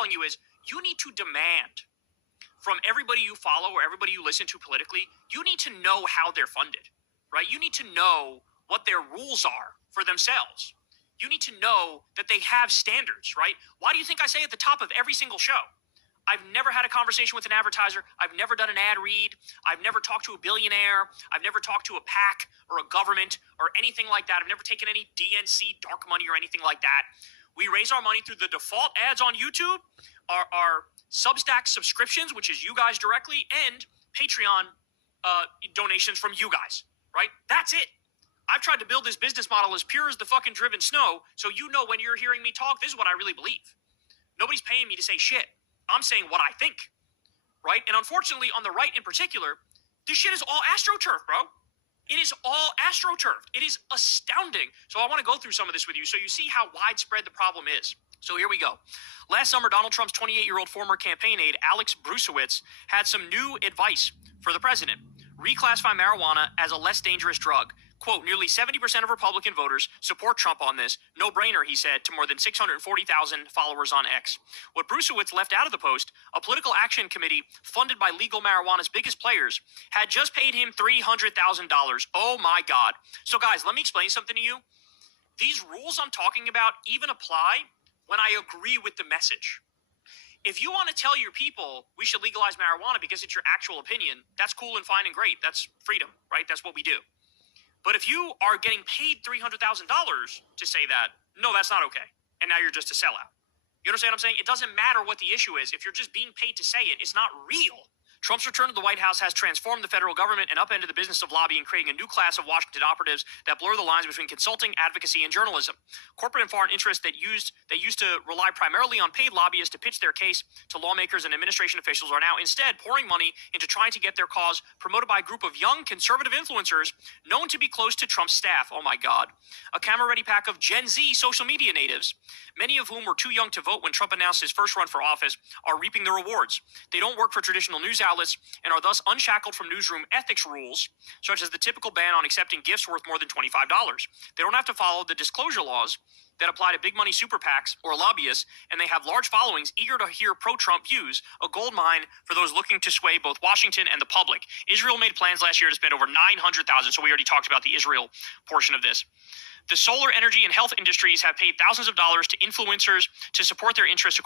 telling you is you need to demand from everybody you follow or everybody you listen to politically, you need to know how they're funded, right? You need to know what their rules are for themselves. You need to know that they have standards, right? Why do you think I say at the top of every single show? I've never had a conversation with an advertiser. I've never done an ad read. I've never talked to a billionaire. I've never talked to a PAC or a government or anything like that. I've never taken any DNC dark money or anything like that. We raise our money through the default ads on YouTube, our Substack subscriptions, which is you guys directly, and Patreon donations from you guys, right? That's it. I've tried to build this business model as pure as the fucking driven snow, so you know when you're hearing me talk, this is what I really believe. Nobody's paying me to say shit. I'm saying what I think, right? And unfortunately, on the right in particular, this shit is all AstroTurf, bro. It is all AstroTurf. It is astounding. So I want to go through some of this with you so you see how widespread the problem is. So here we go. Last summer, Donald Trump's 28-year-old former campaign aide, Alex Bruesewitz, had some new advice for the president. Reclassify marijuana as a less dangerous drug. Quote, nearly 70% of Republican voters support Trump on this. No brainer, he said, to more than 640,000 followers on X. What Bruesewitz left out of the post, a political action committee funded by legal marijuana's biggest players, had just paid him $300,000. Oh my God. So guys, let me explain something to you. These rules I'm talking about even apply when I agree with the message. If you want to tell your people we should legalize marijuana because it's your actual opinion, that's cool and fine and great. That's freedom, right? That's what we do. But if you are getting paid $300,000 to say that, no, that's not okay. And now you're just a sellout. You understand what I'm saying? It doesn't matter what the issue is. If you're just being paid to say it, it's not real. Trump's return to the White House has transformed the federal government and upended the business of lobbying, creating a new class of Washington operatives that blur the lines between consulting, advocacy, and journalism. Corporate and foreign interests that used to rely primarily on paid lobbyists to pitch their case to lawmakers and administration officials are now instead pouring money into trying to get their cause promoted by a group of young conservative influencers known to be close to Trump's staff. Oh my God. A camera-ready pack of Gen Z social media natives, many of whom were too young to vote when Trump announced his first run for office, are reaping the rewards. They don't work for traditional news outlets and are thus unshackled from newsroom ethics rules, such as the typical ban on accepting gifts worth more than $25. They don't have to follow the disclosure laws that apply to big money super PACs or lobbyists, and they have large followings eager to hear pro-Trump views, a gold mine for those looking to sway both Washington and the public. Israel made plans last year to spend over $900,000, so we already talked about the Israel portion of this. The solar energy and health industries have paid thousands of dollars to influencers to support their interests.